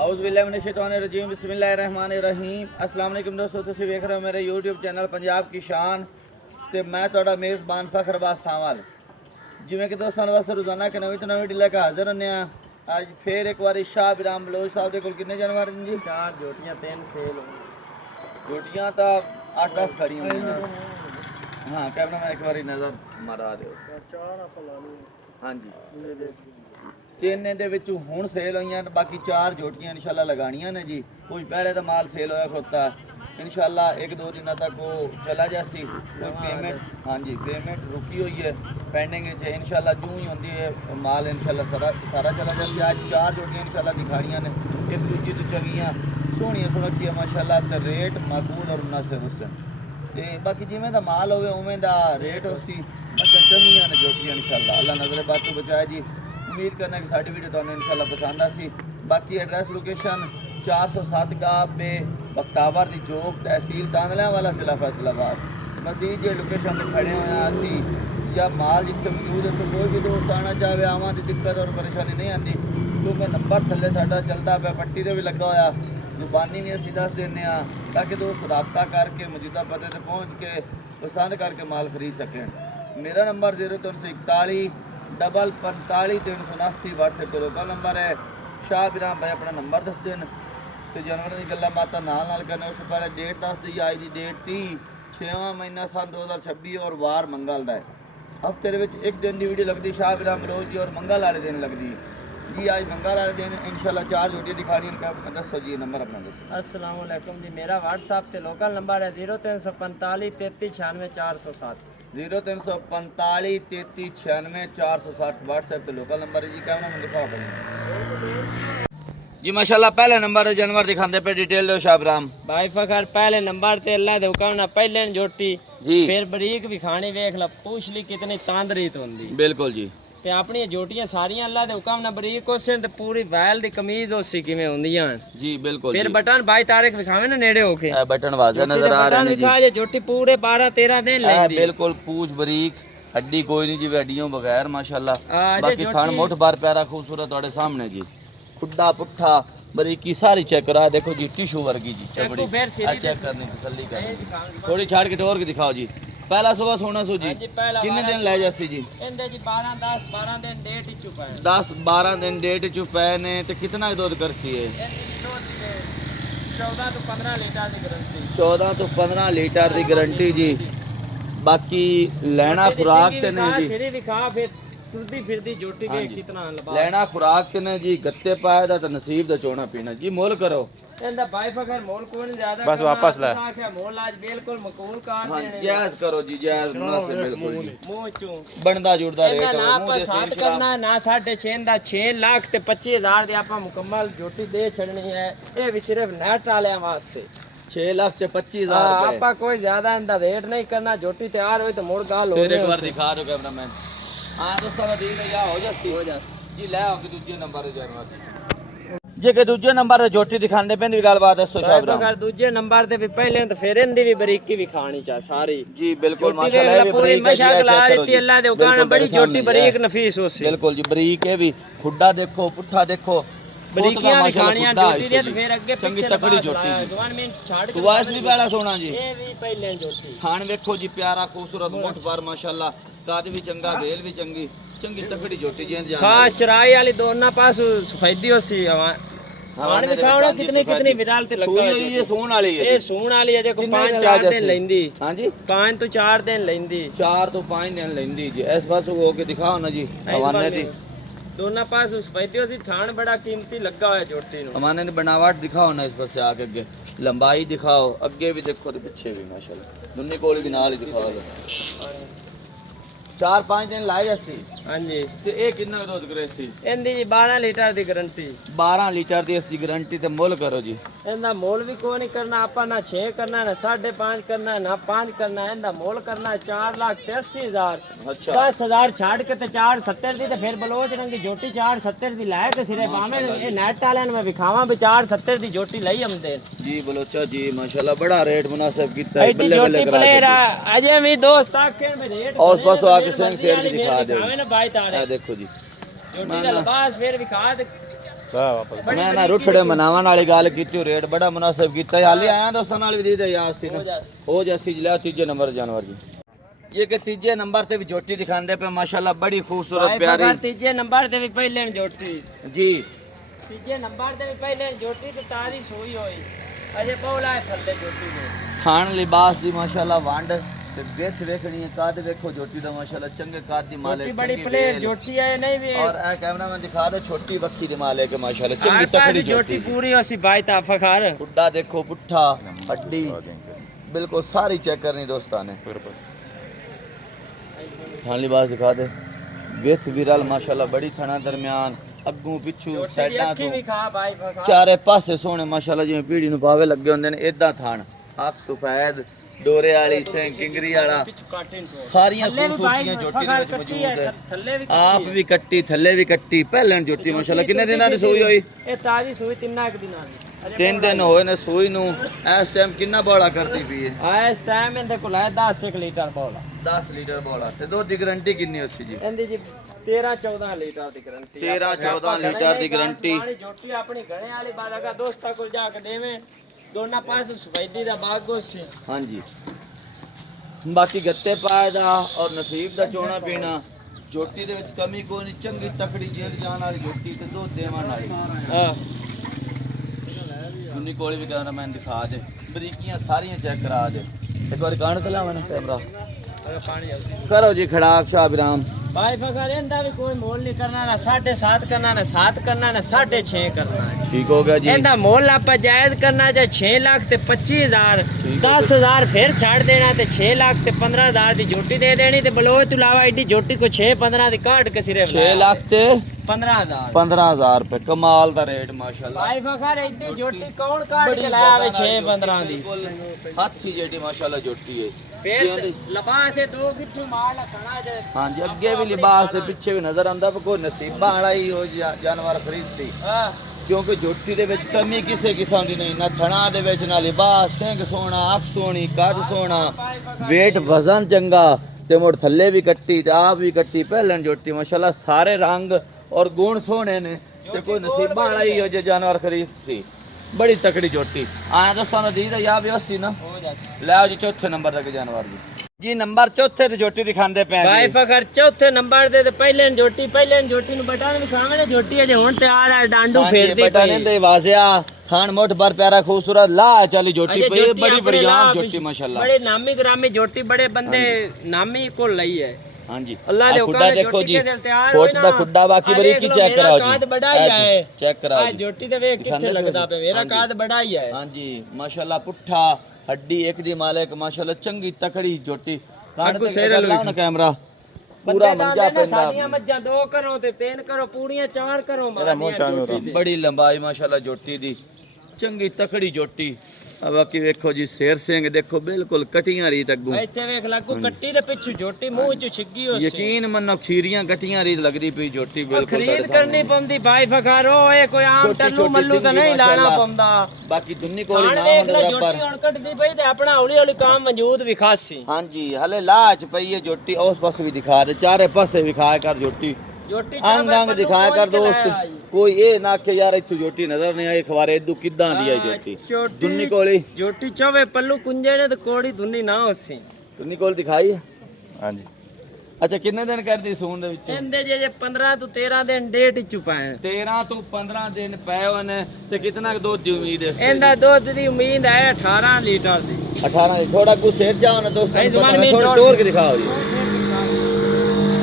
औज़ुबिल्लाहिमिनश्शैतानिर्रजीम बिस्मिल्लाहिर्रहमानिर्रहीम। अस्सलाम वालेकुम दोस्तों, तुसीं वेख रहे हो मेरे यूट्यूब चैनल पंजाब की शान ते मैं तुहाडा मेज़बान फ़खर अब्बास सावल। जिवें कि दोस्तों वास्ते रोज़ाना के नवीं तो नवीं वीडियो लेकर हाज़िर होने हैं। आज फिर एक बार शाह बिराम बलोच साहब के कोल कितने जानवर हैं जी? 4 जोटियां 3 सेल हो जोटियां तो 8-10 खड़ी हुई हैं। हाँ, कैमरा में एक बार नज़र मारा दो। 4 आप लानी हाँ जी, तीन दे विचों हुण सेल होईयां, बाकी 4 जोटियां इंशाल्लाह लगानियां ने जी। कुछ पहले तो माल सेल होया खड़ोता है, इंशाल्लाह 1-2 दिनों तक वो चला जासी। कोई पेमेंट, हाँ जी, पेमेंट रुकी हुई है पेंडिंग है इंशाल्लाह। जूं ही होंदी है माल इंशाल्लाह सारा चला जासी। आज 4 जोटियां इंशाल्लाह दिखानियां ने, एक दूजी तो चंगियां सोहणियां सुनखियां माशाल्लाह ते रेट माकूल और मुनासिब हुसन ते बाकी जिवें दा माल होवे उवें दा रेट होसी। अच्छा चंगियां ने जोटियां इंशाल्लाह। अल्लाह नज़र बात तो बचाए जी। उम्मीद करना कि साडी वीडियो तुहानू इंशाल्लाह पसंद आसी। बाकी एड्रैस लोकेशन 407 गाह बे बख्तावर दी चौक, तहसील तांदलियावाला, जिला फैसलाबाद। मजीद जो लोकेशन पर खड़े हुए हैं असी या माल जितने मौजूद है, तो कोई भी दोस्त आना चाहे आवां की दिक्कत और परेशानी नहीं आती क्योंकि नंबर थल्ले साडा चलता पे पट्टी ते भी लगा होया, जुबानी भी असी दस देने ताकि दोस्त रबता करके मौजूदा पते ते पहुँच के पसंद करके माल खरीद सकें। मेरा नंबर 0341 व्हाट्सएप पे लोकल नंबर है। शाह बिराम भाई अपना नंबर दस दिन तो जानवर की गल्ला बात नाल करने। उससे पहले डेट दस दी, आज की डेट 30/6 महीना सन 2026 और वार मंगल का है। हफ्ते एक दिन की वीडियो लगती शाह बिराम रोज की और मंगल वाले दिन लगती जी। आज मंगल वाले दिन इंशाल्लाह 4 जोटियां दिखानी। दसो जी नंबर अपना दसो। अस्सलाम वालेकुम जी, मेरा व्हाट्सएप ते लोकल नंबर है 0345 33 96 407। 0345 33 96 407 व्हाट्सएप पे लोकल नंबर है जी। कैमरा में दिखाओ जी। माशाल्लाह पहले नंबर है जानवर दिखाते पे डिटेल दो शाहराम भाई फखर पहले नंबर ते अल्लाह दे हुक्म ना पहले जोटी जी। फिर बरीक भी खानी वेख ला, पूछ ली कितनी तांदरीत होंदी। बिल्कुल जी। ते अपनी जोटियां सारियां अल्लाह दे हुक्म ना बरीक होसन ते पूरी वैल दी कमीज होसी किवें होंदियां जी। बिल्कुल फिर जी। बटन 22 तारीख दिखावे ना नेड़े होके बटन वाज़ह नजर आ रहे हैं जी। जे जोटी पूरे 12-13 दिन लेंदी बिल्कुल पूछ बरीक, हड्डी कोई नहीं जी, हड्डियों बगैर माशाल्लाह। जे बाकी खान मुठ बार प्यारा खूबसूरत तुम्हारे सामने जी। खुड्डा पुट्ठा बरीकी सारी चेक करा देखो जी, टिशू वर्गी जी चमड़ी। चेक करनी तसल्ली करनी, थोड़ी छाड़ के टोर के दिखाओ जी। पहला सुबह सोना सो जी कितने दिन ले जासी जी? इंदे जी 12 दिन डेट ही चुपा है। 10-12 दिन डेट चुपा ने ते कितना दूध करती है? 14 तो 15 लीटर की गारंटी। 14 तो 15 लीटर की गारंटी जी। बाकी लेना खुराक ते ने जी, सिरी दिखा फिर तुरदी फिरदी जोटी के कितना लबा लेना खुराक ते ने जी। गत्ते पाए दा ते नसीब दा चोना पीना जी। मोल करो इंदा भाई फकर मोल कोई ज्यादा बस वापस ले मोल आज बिल्कुल मकबूल कर देने। जायज करो जी, जायज मुनासिब बिल्कुल जी। मुंह चों बनदा जुड़दा रेट ना आप 7 करना ना 6.5 दा 6 लाख ते 25,000 दी आपा मुकम्मल जोटी दे छड़नी है। ये भी सिर्फ नेट वाले वास्ते 6 लाख से 25,000 आपा कोई ज्यादा इंदा रेट नहीं करना। जोटी तैयार हुई तो मोड़ गाल हो एक बार दिखा दो कैमरामैन। हां दोस्तों ठीक है या हो जाती जी। ले आओ कि दूसरे नंबर पे जानवर जे के दूसरे नंबर पे जोटी दिखाने पे भी गलबात दसो शाहराम। अगर दूसरे नंबर ते भी पहले तो फिर इंदी भी बरीकी भी खानी चा सारी जी। बिल्कुल माशाल्लाह ये भी बरीक माशाल्लाह दी अल्लाह दे हुक्म बड़ी जोटी बरीक नफीस होसी। बिल्कुल जी बरीक है भी। खुड्डा देखो पुट्ठा देखो, बरीकियां भी खानियां जोटी दे ते फिर अगे चंगी तकड़ी जोटी जवान में छाड़ के सुवास भी बड़ा सोना जी। ये भी पहले जोटी खान देखो जी प्यारा खूबसूरत मुठ बार माशाल्लाह। काद भी चंगा, बेल भी चंगी, चंगी तकड़ी जोटी जी। खास चराई वाली दोनों पास सफेदी होसी। खान भी खावड़ा कितनी विराल ते लगा है। ये सून वाली है, ये सून वाली है। देखो 5-4 दिन लेंदी। हां जी 5 तो 4 दिन लेंदी। 4 तो 5 दिन लेंदी जी। इस पास हो के दिखाओ ना जी हवाने दी दोनों पास सफेदी होसी। थान बड़ा कीमती लगा है जोटी नु। हवाने दी बनावट दिखाओ ना इस पास से आके अगे लंबाई दिखाओ, अगे भी देखो ते पीछे भी माशाल्लाह। दुन्नी कोली भी नाल ही दिखाओ। 4-5 दिन लाए जासी। हां जी ते ए कितना दूध करे सी? इंदी जी 12 लीटर दी गारंटी। 12 लीटर दी इसकी गारंटी ते मोल करो जी। इंदा मोल भी कोई नहीं करना आपा, ना 6 करना ना 5.5 करना ना 5 करना। इंदा मोल करना 4,83,000। अच्छा 10,000 छाड़ के ते 470 दी ते फिर बलोच रंग की जोटी 470 दी लाए ते सिरे पावे ए नेट वाले में विखावा भी 470 दी जोटी लई हमदे जी। बलोचा जी माशाल्लाह बड़ा रेट मुनासिब कीता है। बल्ले बल्ले करा अजय मी दोस्त आखे में रेट और उस पास आके सेंग शेयर भी दिखा दे। ना भाई तारे देखो जी जोटी का लिबास फिर विखा दे ਮੈਂ ਨਾ ਰੁੱਠੜੇ ਮਨਾਵਣ ਵਾਲੀ ਗੱਲ ਕੀਤੀ, ਰੇਟ ਬੜਾ ਮੁਨਾਸਿਬ ਕੀਤਾ। ਹਾਲੇ ਆਇਆ ਦੋਸਤਾਂ ਨਾਲ ਵੀ ਦੇ ਯਾਰ ਸੀ ਨਾ ਹੋ ਜੈਸੀ ਲਿਆ ਤੀਜੇ ਨੰਬਰ ਜਾਨਵਰ जी। ये के तीजे नंबर ते भी जोटी दिखांदे पे माशाल्लाह बड़ी खूबसूरत प्यारी। तीजे नंबर ते भी पहले जोटी जी, तीजे नंबर ते भी पहले जोटी ते तारी सोई होई अजे पौला है थल्ले जोटी दे खान लिबास दी माशाल्लाह वंड ते बेथ वेखनी है काद वेखो जोटी दा माशाल्लाह चंगे काद दी मालिक जोटी बड़ी प्लेट जोटी है नहीं भी और ए कैमरा में दिखा दो छोटी बक्खी दी मालिक है माशाल्लाह चंगी आर पास तकड़ी जोटी पूरी होसी बाई ता फखार खुड्डा देखो पुट्ठा हड्डी बिल्कुल सारी चेक करनी दोस्तां ने। थान लिबास दिखा दे बेथ विरल माशाल्लाह बड़ी थना दरमियान अग्गू पिछू साइडां तो भी खा भाई फखार चारे पासे सोने माशाल्लाह जिवें पीढ़ी नु पावे लगे होंदे ने इदां थान अख सफेद डोरे वाली सें किंगरी वाला पिछु काटिन सारियां खूबसूरतियां जोटी दे विच मौजूद है। थल्ले भी आप भी कट्टी थल्ले भी कट्टी पहलन जोटी माशाल्लाह कितने दिनां दी सोई होई? ए ताजी सोई तिन्ना एक दिनां दी 3 दिन होए ने सोई नु। इस टाइम कितना बौला करदी पई है? आ इस टाइम इंदे कोल है 10 लीटर बौला 10 लीटर बौला ते दो दी गारंटी कितनी होसी जी? इंदी जी 13-14 लीटर दी गारंटी 13-14 लीटर दी गारंटी। जोटी अपनी घणे वाली बालगा दोस्ता को जाके देवे दोना पास सफेदी दा बाग गोसी हाँ जी बाकी गत्ते पाए दा और नसीब दा चोना पीना जोटी दे विच कमी कोई नहीं। चंगी तकड़ी जेल जान वाली जोटी ते दो देवन वाली। हां उन्नी कोल भी कैमरा मैन दिखा दे बरीकियां सारियां चेक करा दे एक बार कान ते लावन कैमरा करो जी खड़ाक शाह विराम भाई फकर इंदा भी कोई मोल नहीं करना ना 7.5 करना ना 7 करना ना 6.5 करना है। ठीक हो गया जी। इंदा मोल आप जायज करना चाहे 6 लाख ते 25,000 10,000 फिर छाड़ देना ते 6 लाख ते 15,000 दी जोटी दे देनी ते बलोच तू लावा एडी जोटी को 6-15 दी काट के सिर्फ 6 लाख ते 15,000 रुपए कमाल दा रेट माशाल्लाह। भाई फकर एडी जोटी कौन काट के लाया आवे 6-15 दी हाथी जेडी माशाल्लाह जोटी है। फिर लबास है दो गिट्ठू मार ला खड़ा जे हाँ जी अगे भी लिबास है पीछे भी नजर आंदा पर कोई नसीबा वाला ही हो जानवर खरीदती हां क्योंकि जोटी दे विच कमी किसे किस्म दी नहीं ना थणा दे विच ना लिबास सिंग सोना अख सोनी कद सोना वेट वजन चंगा ते मुड़ थल्ले भी कट्टी ते आप भी कट्टी पहलन जोटी माशाल्लाह सारे रंग और गुण सोने ने ते कोई नसीबा वाला ही हो जे जानवर खरीदती बड़ी तकड़ी जोटी आया दोस्तों ने दी तो या भी अस्सी ना हो जाती ले आओ जी चौथे नंबर तक जानवर जी नंबर चौथे ते जोटी दिखांदे पे भाई फकर चौथे नंबर दे ते पहले जोटी नु बटान में खावे जोटी है जे हुन ते आ रहा डांडू फेर दे बटा ने दे वाजिया थान मोट बर प्यारा खूबसूरत ला चली जोटी पे बड़ी बढ़िया जोटी माशाल्लाह बड़े नामी ग्रामी जोटी बड़े बंदे नामी को लई है। हां जी अल्लाह दे हुक्म देखो जी तैयार कोट दा खुड्डा बाकी बड़ी की चेक कराओ जी काद बड़ा ही है चेक कराओ आ जोटी दे वे किथे लगदा पे मेरा काद बड़ा ही है। हां जी माशाल्लाह पुट्ठा हड्डी एक दी मालिक माशाल्लाह चंगी तकड़ी जोटी कान ते लाओ ना कैमरा पूरा मंजा पेंदा साडियां मज्जां 2 करो ते 3 करो पूरियां 4 करो मारियां बड़ी लंबाई माशाल्लाह जोटी दी चंगी तकड़ी जोटी बाकी देखो जी शेर सिंह देखो बिल्कुल कटियां रीत अगू ਇੱਥੇ ਵੇਖ ਲੱਗੂ ਕੱਟੀ ਦੇ ਪਿੱਛੇ ਜੋਟੀ ਮੂੰਹ ਚ ਛਿੱਗੀ ਹੋਸੀ यकीन मनो खीरियां कटियां रीत लगदी पई जोटी बिल्कुल खरीद करनी पौंदी भाई फखारो ए कोई आम टल्लू मल्लू ਤਾਂ ਨਹੀਂ ਲਾਣਾ ਪਉਂਦਾ बाकी दुन्नी कोली ना ਵੇਖ ਲੈ होंदे ਜੋਟੀ बराबर ਹੁਣ ਕੱਟਦੀ ਪਈ ਤੇ ਆਪਣਾ ਹੌਲੀ ਹੌਲੀ ਕੰਮ ਮੌਜੂਦ ਵਿਖਾਸੀ हां जी हले लाच पई है जोटी उस पासे भी दिखा दे चारे पासे दिखाया कर जोटी ਜੋਟੀ अंग अंग दिखाया कर दोस्त कोई ये ना के यार इत्थु जोटी नजर नहीं आई खवारे इदू किदां दी आई जोटी दुन्नी कोली ਜੋਟੀ ਚੋਵੇ ਪੱਲੂ ਕੁੰਜੇ ਨੇ ਤੇ ਕੋੜੀ ਦੁੰਨੀ ਨਾ ਹੋਸੀ दुन्नी कोल दिखाई हां जी अच्छा कितने दिन कर दी सून दे विच ਇਹਦੇ ਜੇ 15 ਤੋਂ 13 ਦਿਨ ਡੇਟ ਚ ਪਾਏ 13 ਤੋਂ 15 दिन पए होने ते कितना दूध दी उम्मीद है ਇਹਦਾ ਦੁੱਧ ਦੀ ਉਮੀਦ ਹੈ 18 ਲੀਟਰ ਦੀ 18 थोड़ा कुछ सेठ जाओ ना दोस्तों भाई, पता जुबान में थोड़ा तोड़ के दिखाओ जी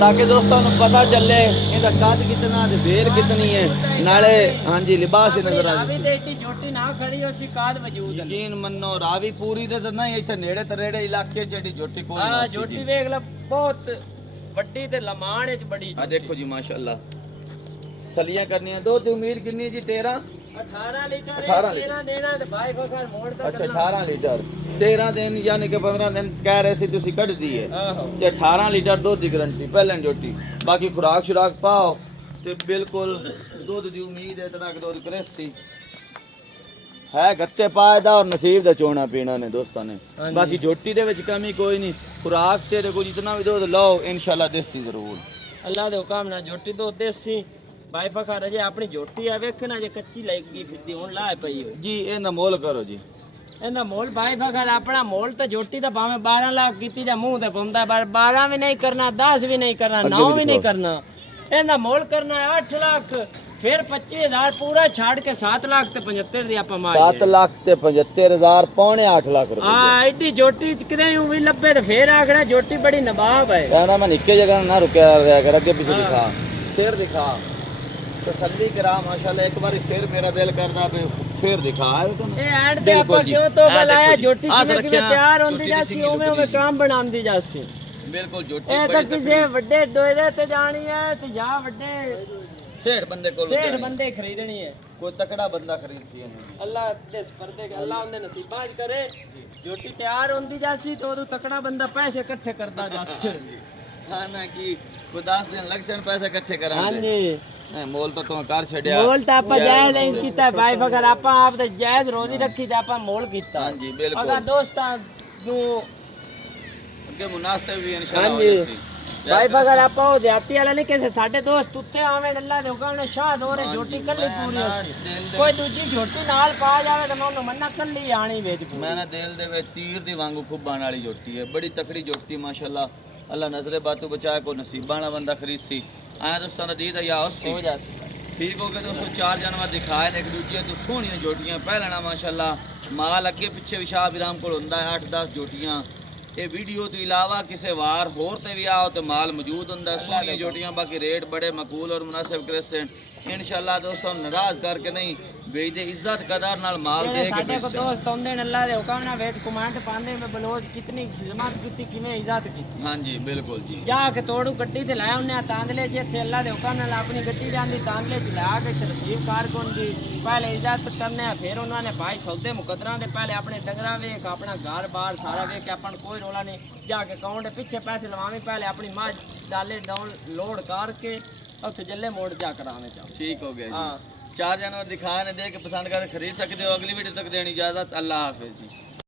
ताकि दोस्तों को पता चले इनका कद कितना ते वेर कितनी है नाले हां जी लिबास ही नजर आ ਰਾਵੀ ਤੇ ਏਡੀ ਜੋਟੀ ਨਾ ਖੜੀ ਹੋਸੀ ਕਾਦ ਵਜੂਦ ਹੈ। यकीन मन्नो रावी पूरी दे तो नहीं इथे नेड़े तरेड़े इलाके जेडी जोटी कोई ਹਾਂ नहीं ਜੋਟੀ ਵੇਖ ਲੈ ਬਹੁਤ ਵੱਡੀ ਤੇ ਲਮਾਣ ਵਿੱਚ ਬੜੀ आ देखो जी माशाल्लाह सलियां करनी है दो दी उम्मीद कितनी है जी 13 18 लीटर 18 13 देना ਤੇ ਭਾਈ ਫਕਰ ਮੋੜ ਦਾ अच्छा 18 लीटर 13 दिन यानी कि 15 दिन कह रहे सी तुसी कट दी है ਆਹੋ ते 18 लीटर दूध की गारंटी पहलन जोटी बाकी खुराक शुराक पाओ ते बिल्कुल दूध दी उम्मीद है इतना कि दूध करेसी है गत्ते पाए दा और नसीब दा चोना पीना ने दोस्तों ने हाँ जी। बाकी जोटी दे विच कमी कोई नहीं खुराक ते कोई जितना भी दूध लो इंशाल्लाह देसी जरूर ਅੱਲਾ ਦੇ ਹੁਕਮ ਨਾਲ ਜੋਟੀ ਤੋਂ ਦੇਸੀ ਬਾਈ ਫਖਰ ਅਜੇ ਆਪਣੀ ਝੋਟੀ ਆ ਵੇਖਣਾ ਜੇ ਕੱਚੀ ਲੱਗ ਗਈ ਫਿਰਦੀ ਹੁਣ ਲਾਹ ਪਈ ਹੋ ਜੀ ਇਹਦਾ ਮੁੱਲ ਕਰੋ ਜੀ। ਇਹਦਾ ਮੁੱਲ ਬਾਈ ਫਖਰ ਆਪਣਾ ਮੁੱਲ ਤਾਂ ਝੋਟੀ ਦਾ ਭਾਵੇਂ 12 ਲੱਖ ਕੀਤੀ ਜਾਂ ਮੂੰਹ ਤੇ ਪਾਉਂਦਾ ਪਰ 12 ਵੀ ਨਹੀਂ ਕਰਨਾ 10 ਵੀ ਨਹੀਂ ਕਰਨਾ 9 ਵੀ ਨਹੀਂ ਕਰਨਾ ਇਹਦਾ ਮੁੱਲ ਕਰਨਾ ਹੈ 8 ਲੱਖ ਫਿਰ 25000 ਪੂਰਾ ਛੱਡ ਕੇ 7 ਲੱਖ ਤੇ 75 ਦੀ ਆਪਾਂ ਮਾਰ 7 ਲੱਖ ਤੇ 75000 ਪੌਣੇ 8 ਲੱਖ ਰੁਪਏ। ਹਾਂ ਐਡੀ ਝੋਟੀ ਕਿਤੇ ਨੂੰ ਵੀ ਲੱਭੇ ਤੇ ਫੇਰ ਆਖਣਾ ਝੋਟੀ ਬੜੀ ਨਵਾਬ ਹੈ कहना मैं निक्के जगह ना रुकया रहा कर अगे पीछे दिखा शेर दिखा तसल्ली करा माशाल्लाह एक बार शेर मेरा दिल करदा पे फिर दिखा ਇਹ ਐਂਡ ਤੇ ਆਪਾਂ ਕਿਉਂ ਤੋਂ ਬੁਲਾਇਆ ਝੋਟੀ ਕਿਵੇਂ ਕਿਵੇਂ ਤਿਆਰ ਹੁੰਦੀ ਜਾਸੀ ਉਵੇਂ ਉਵੇਂ ਕੰਮ ਬਣਾਉਂਦੀ ਜਾਸੀ बिल्कुल झोटी ਇਹ ਤਾਂ ਕਿਸੇ ਵੱਡੇ ਡੋਇਰੇ ਤੇ ਜਾਣੀ ਹੈ ਤੇ ਜਾਂ ਵੱਡੇ शेर बंदे को ਸੇਠ ਬੰਦੇ ਖਰੀਦਣੀ ਹੈ कोई तकड़ा बंदा खरीद सी ਅੱਲਾ ਦੇ ਸਪਰਦੇ ਅੱਲਾ ਉਹਨੇ ਨਸੀਬਾਂ 'ਚ ਕਰੇ ਝੋਟੀ ਤਿਆਰ ਹੁੰਦੀ ਜਾਸੀ ਤੇ ਉਦੋਂ ਤਕੜਾ ਬੰਦਾ ਪੈਸੇ ਇਕੱਠੇ ਕਰਦਾ ਜਾਸੀ हां ना कि कोई 10 दिन लग सन पैसे इकट्ठे करा ਹਾਂਜੀ नहीं मोल तो तुम कर छड़या ਮੋਲ ਤਾਂ ਆਪਾਂ ਜਾਇਜ਼ ਨਹੀਂ ਕੀਤਾ ਬਾਈ ਫਗਰ ਆਪਾਂ ਆਪ ਤੇ ਜਾਇਜ਼ ਰੋਜ਼ੀ ਰੱਖੀ ਤੇ ਆਪਾਂ ਮੋਲ ਕੀਤਾ हां जी बिल्कुल ਅਗਰ ਦੋਸਤਾਂ ਨੂੰ अगे मुनासिब भी इंशाल्लाह ਹਾਂਜੀ हो जासी ਭਾਈ ਫਗਰ ਆਪਾਂ ਉਹ ਜਾਤੀ ਵਾਲਾ ਨਹੀਂ ਕਿਸੇ ਸਾਡੇ ਦੋਸਤ ਉੱਤੇ ਆਵੇਂ ਅੱਲਾ ਦੇ ਹੁਕਮ ਨੇ ਸ਼ਾਹ ਦੋਰੇ ਝੋਟੀ ਕੱਲੀ ਪੂਰੀ ਹੋਸੀ ਕੋਈ ਦੂਜੀ ਝੋਟੀ ਨਾਲ ਪਾ ਜਾਵੇ ਤਾਂ ਮੈਂ ਉਹਨੂੰ ਮੰਨਾ ਕੱਲੀ ਆਣੀ ਵੇਚ ਪੂਰੀ मैं ना दिल दे ਵਿੱਚ ਤੀਰ ਦੀ ਵਾਂਗੂ ਖੁੱਬਾਣ ਵਾਲੀ ਝੋਟੀ ਹੈ ਬੜੀ ਤਕੜੀ ਝੋਟੀ ਮਾਸ਼ਾਅੱਲਾ ਅੱਲਾ ਨਜ਼ਰੇ ਬਾਤੋਂ ਬਚਾਏ ਕੋ ਨਸੀਬਾਂ ਵਾਲਾ ਬੰਦਾ ਖਰੀਦ ਸੀ ਆਇਆ ਦੋਸਤਾਂ ਦਾ ਦੀਦ या ਉਸੀ ਹੋ ਜਾਸੀ ਠੀਕ ਹੋ ਗਏ ਦੋਸਤੋ ਚਾਰ ਜਾਨਵਰ ਦਿਖਾਏ ਨੇ ਇੱਕ ਦੂਜੇ ਤੋਂ ਸੋਹਣੀਆਂ ਝੋਟੀਆਂ ਪਹਿਲਣਾ ਮਾਸ਼ਾਅੱਲਾ ਮਾਲ ਅੱਗੇ ਪਿੱਛੇ ਵੀ ਸ਼ਾਹ ਵਿਰਾਮ ਕੋਲ ਹੁੰਦਾ ਹੈ 8-10 ਝੋਟੀਆਂ ਇਹ ਵੀਡੀਓ ਤੋਂ ਇਲਾਵਾ ਕਿਸੇ ਵਾਰ ਹੋਰ ਤੇ ਵੀ ਆਓ ਤੇ ਮਾਲ ਮੌਜੂਦ ਹੁੰਦਾ ਸੋਹਣੀਆਂ ਝੋਟੀਆਂ ਬਾਕੀ ਰੇਟ ਬੜੇ ਮਕਬੂਲ ਔਰ ਮੁਨਾਸਿਬ ਕਰੇ इंशाल्लाह दोस्तों नाराज करके नहीं बेचते इज्जत कदर नाल माल दे के ਸਾਡੇ ਕੋ ਦੋਸਤ ਹੁੰਦੇ ਨੇ ਅੱਲਾ ਦੇ ਹੁਕਮ ਨਾਲ ਵੇਚ ਕਮੈਂਟ ਪਾਉਂਦੇ ਮੈਂ ਬਲੋਚ ਕਿਤਨੀ ਖਿਦਮਤ ਕੀਤੀ ਕਿਵੇਂ ਇੱਜ਼ਤ ਕੀਤੀ हाँ जी बिल्कुल जी ਜਾ ਕੇ ਤੋੜੂ ਗੱਡੀ ਤੇ ਲਾਇਆ ਉਹਨੇ ਤਾਂਦਲੇ ਜਿੱਥੇ ਅੱਲਾ ਦੇ ਹੁਕਮ ਨਾਲ ਆਪਣੀ ਗੱਡੀ ਜਾਂਦੀ ਤਾਂਦਲੇ ਚ ਲਾ ਕੇ ਤਰਸੀਬ ਕਾਰਕੁਨ ਦੀ ਪਹਿਲੇ ਇੱਜ਼ਤ ਕਰਨੇ ਆ ਫਿਰ ਉਹਨਾਂ ਨੇ ਭਾਈ ਸੌਦੇ ਮੁਕੱਦਰਾਂ ਦੇ ਪਹਿਲੇ ਆਪਣੇ ਡੰਗਰਾਂ ਵੇਖ ਆਪਣਾ ਘਰ-ਬਾਰ ਸਾਰਾ ਵੇਖ ਕੇ ਆਪਾਂ ਨੂੰ ਕੋਈ ਰੋਲਾ ਨਹੀਂ ਜਾ ਕੇ ਅਕਾਊਂਟ ਦੇ ਪਿੱਛੇ ਪੈਸੇ ਲਵਾਵੇਂ ਪਹਿਲੇ ਆਪਣੀ ਮੱਝ ਡਾਲੇ ਡਾਊਨ ਲੋਡ ਕਰਕੇ ਉੱਥੇ ਜੱਲੇ ਮੋੜ ਜਾ ਕਰਾਵੇਂ ਚਾਹ ठीक हो गया जी हाँ चार जानवर दिखाए ने देख के पसंद कर खरीद सकते हो अगली वीडियो तक देनी इजाजत अल्लाह हाफिज जी।